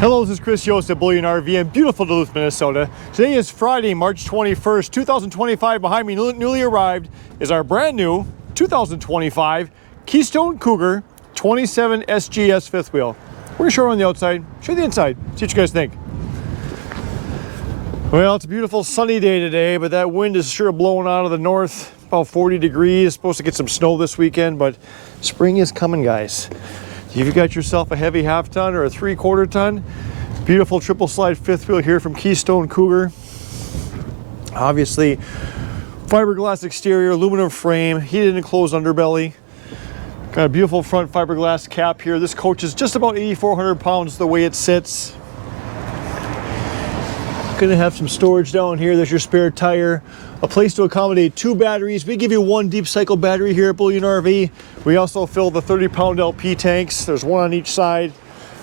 Hello, this is Chris Yost at Bullion RV in beautiful Duluth, Minnesota. Today is Friday, March 21st, 2025. Behind me, newly arrived, is our brand new 2025 Keystone Cougar 27 SGS fifth wheel. We're gonna show you on the outside, show you the inside, see what you guys think. Well, it's a beautiful sunny day today, but that wind is sure blowing out of the north, about 40 degrees. Supposed to get some snow this weekend, but spring is coming, guys. If you've got yourself a heavy half-ton or a 3/4 ton, beautiful triple slide fifth wheel here from Keystone Cougar. Obviously, fiberglass exterior, aluminum frame, heated and enclosed underbelly. Got a beautiful front fiberglass cap here. This coach is just about 8,400 pounds the way it sits. Gonna have some storage down here. There's your spare tire. A place to accommodate 2 batteries. We give you 1 deep cycle battery here at Bullion RV. We also fill the 30-pound LP tanks. There's 1 on each side.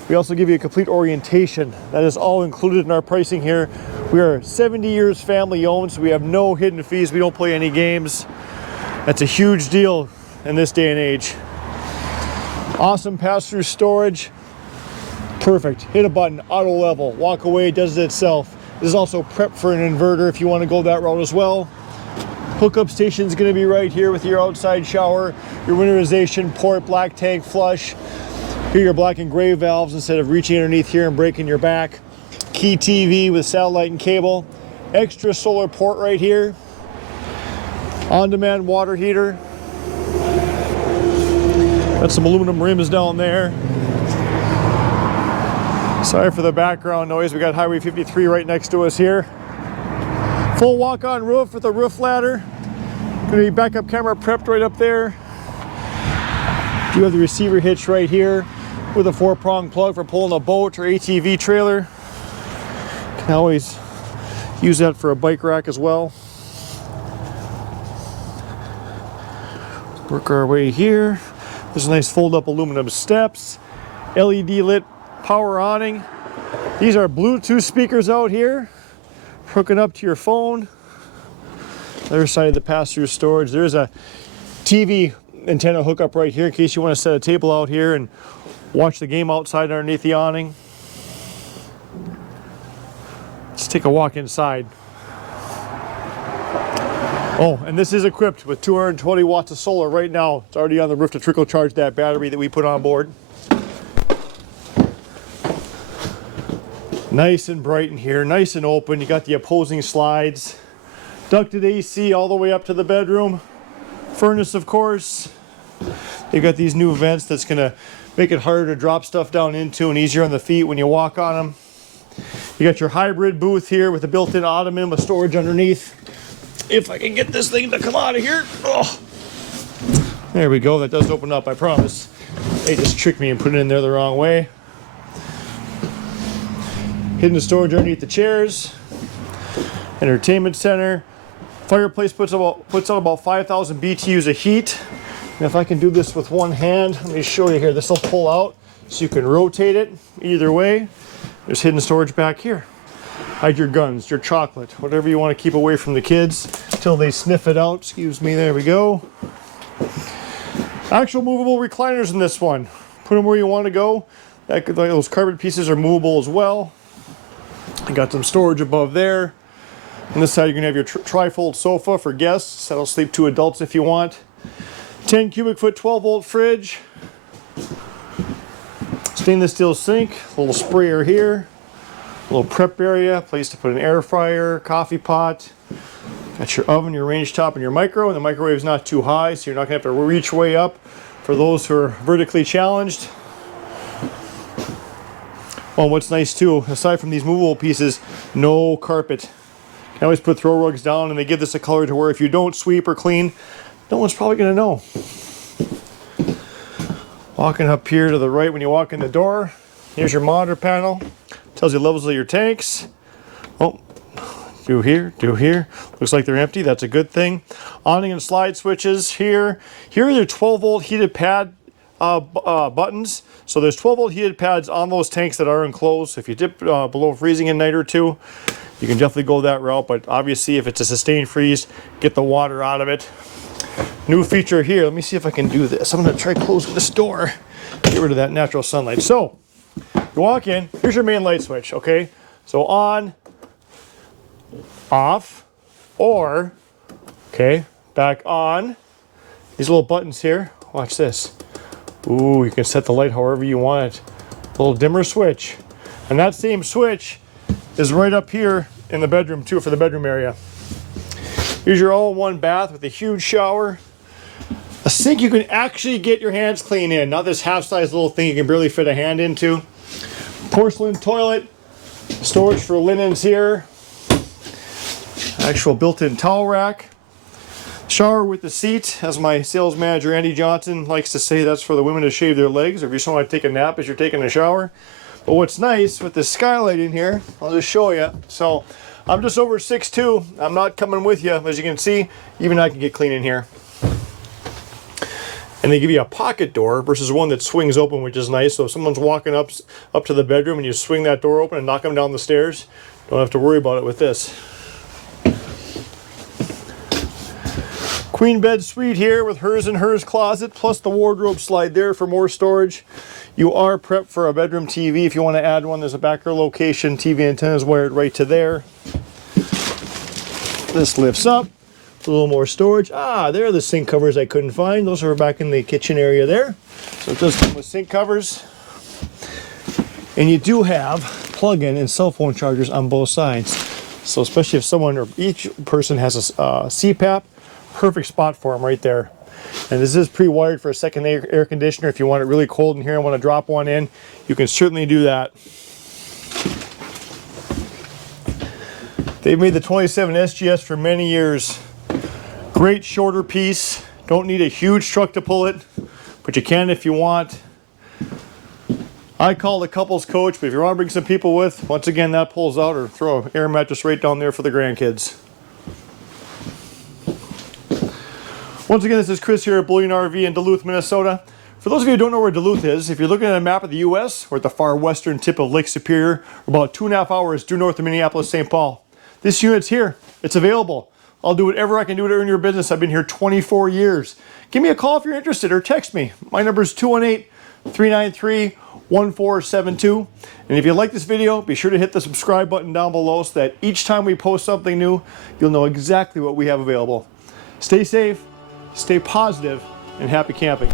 We also give you a complete orientation. That is all included in our pricing here. We are 70 years family owned, so we have no hidden fees. We don't play any games. That's a huge deal in this day and age. Awesome pass-through storage. Perfect. Hit a button, auto level, walk away, does it itself. This is also prepped for an inverter if you want to go that route as well. Hookup station is going to be right here with your outside shower, your winterization port, black tank flush. Here are your black and gray valves instead of reaching underneath here and breaking your back. Key TV with satellite and cable. Extra solar port right here. On-demand water heater. Got some aluminum rims down there. Sorry for the background noise. We got Highway 53 right next to us here. Full walk-on roof with a roof ladder. Gonna be backup camera prepped right up there. You have the receiver hitch right here with a 4-prong plug for pulling a boat or ATV trailer. Can always use that for a bike rack as well. Work our way here. There's a nice fold-up aluminum steps. LED lit power awning. These are Bluetooth speakers out here, hooking up to your phone. Other side of the pass-through storage, there's a TV antenna hookup right here in case you want to set a table out here and watch the game outside underneath the awning. Let's take a walk inside. Oh, and this is equipped with 220 watts of solar right now. It's already on the roof to trickle charge that battery that we put on board. Nice and bright in here, nice and open. You got the opposing slides. Ducted AC all the way up to the bedroom. Furnace, of course. You've got these new vents that's gonna make it harder to drop stuff down into and easier on the feet when you walk on them. You got your hybrid booth here with a built-in ottoman with storage underneath. If I can get this thing to come out of here. Oh. There we go, that does open up, I promise. They just tricked me and put it in there the wrong way. Hidden storage underneath the chairs. Entertainment center. Fireplace puts out about 5,000 BTUs of heat. And if I can do this with one hand, let me show you here. This will pull out so you can rotate it either way. There's hidden storage back here. Hide your guns, your chocolate, whatever you want to keep away from the kids until they sniff it out. Excuse me, there we go. Actual movable recliners in this one. Put them where you want to go. Those carpet pieces are movable as well. I got some storage above there. On this side, you're gonna have your tri-fold sofa for guests. That'll sleep 2 adults if you want. 10 cubic foot, 12-volt fridge. Stainless steel sink, a little sprayer here. A little prep area, place to put an air fryer, coffee pot. Got your oven, your range top, and your micro. And the microwave is not too high, so you're not gonna have to reach way up for those who are vertically challenged. Well, what's nice too, aside from these movable pieces, no carpet. You can always put throw rugs down and they give this a color to where if you don't sweep or clean, no one's probably gonna know. Walking up here to the right when you walk in the door, here's your monitor panel. Tells you levels of your tanks. Oh, do here. Looks like they're empty, that's a good thing. Awning and slide switches here. Here are your 12-volt heated pad buttons. So there's 12-volt heated pads on those tanks that are enclosed. So if you dip below freezing a night or two, you can definitely go that route. But obviously, if it's a sustained freeze, get the water out of it. New feature here. Let me see if I can do this. I'm going to try closing this door. Get rid of that natural sunlight. So You walk in, here's your main light switch, okay? So on, off, or, okay, back on. These little buttons here, watch this. Ooh, you can set the light however you want it. A little dimmer switch. And that same switch is right up here in the bedroom too, for the bedroom area. Here's your all-in-one bath with a huge shower. A sink you can actually get your hands clean in, not this half-size little thing you can barely fit a hand into. Porcelain toilet, storage for linens here. Actual built-in towel rack. Shower with the seat, as my sales manager Andy Johnson likes to say, that's for the women to shave their legs, or if you just want to take a nap as you're taking a shower. But what's nice with the skylight in here, I'll just show you. So I'm just over 6'2". I'm not coming with you. As you can see, even I can get clean in here. And they give you a pocket door versus one that swings open, which is nice. So if someone's walking up to the bedroom and you swing that door open and knock them down the stairs, don't have to worry about it with this. Queen bed suite here with hers and hers closet, plus the wardrobe slide there for more storage. You are prepped for a bedroom TV. If you want to add one, there's a backer location. TV antenna is wired right to there. This lifts up. A little more storage. Ah, there are the sink covers I couldn't find. Those are back in the kitchen area there. So it does come with sink covers. And you do have plug-in and cell phone chargers on both sides. So especially if someone or each person has a CPAP, perfect spot for them right there. And this is pre-wired for a second air conditioner. If you want it really cold in here and want to drop one in, you can certainly do that. They've made the 27 SGS for many years. Great shorter piece. Don't need a huge truck to pull it, but you can if you want. I call it a couples coach, but if you want to bring some people with, once again, that pulls out, or throw an air mattress right down there for the grandkids. Once again, this is Chris here at Bullion RV in Duluth, Minnesota. For those of you who don't know where Duluth is, if you're looking at a map of the U.S., we're at the far western tip of Lake Superior, about 2.5 hours due north of Minneapolis, St. Paul. This unit's here. It's available. I'll do whatever I can do to earn your business. I've been here 24 years. Give me a call if you're interested, or text me. My number is 218-393-1472. And if you like this video, be sure to hit the subscribe button down below so that each time we post something new, you'll know exactly what we have available. Stay safe, stay positive, and happy camping.